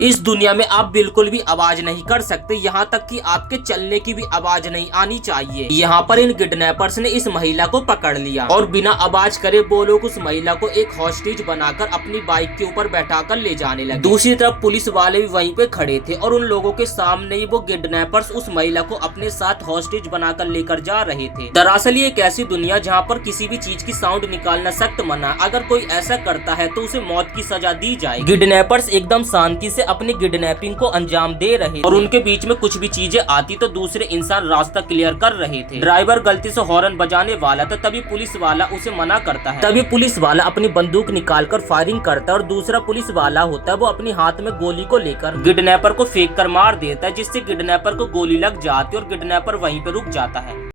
इस दुनिया में आप बिल्कुल भी आवाज नहीं कर सकते, यहाँ तक कि आपके चलने की भी आवाज नहीं आनी चाहिए। यहाँ पर इन किडनैपर्स ने इस महिला को पकड़ लिया और बिना आवाज करे वो लोग उस महिला को एक हॉस्टेज बनाकर अपनी बाइक के ऊपर बैठाकर ले जाने लगे। दूसरी तरफ पुलिस वाले भी वहीं पे खड़े थे और उन लोगों के सामने ही वो किडनैपर्स उस महिला को अपने साथ हॉस्टेज बनाकर लेकर जा रहे थे। दरअसल ये एक ऐसी दुनिया जहाँ पर किसी भी चीज की साउंड निकालना सख्त मना, अगर कोई ऐसा करता है तो उसे मौत की सजा दी जाए। किडनैपर्स एकदम शांति से अपनी किडनैपिंग को अंजाम दे रहे थे और उनके बीच में कुछ भी चीजें आती तो दूसरे इंसान रास्ता क्लियर कर रहे थे। ड्राइवर गलती से हॉर्न बजाने वाला था, तभी पुलिस वाला उसे मना करता है। तभी पुलिस वाला अपनी बंदूक निकालकर फायरिंग करता है और दूसरा पुलिस वाला होता है वो अपनी हाथ में गोली को लेकर किडनैपर को फेंक कर मार देता है, जिससे किडनैपर को गोली लग जाती है और किडनैपर वहीं पे रुक जाता है।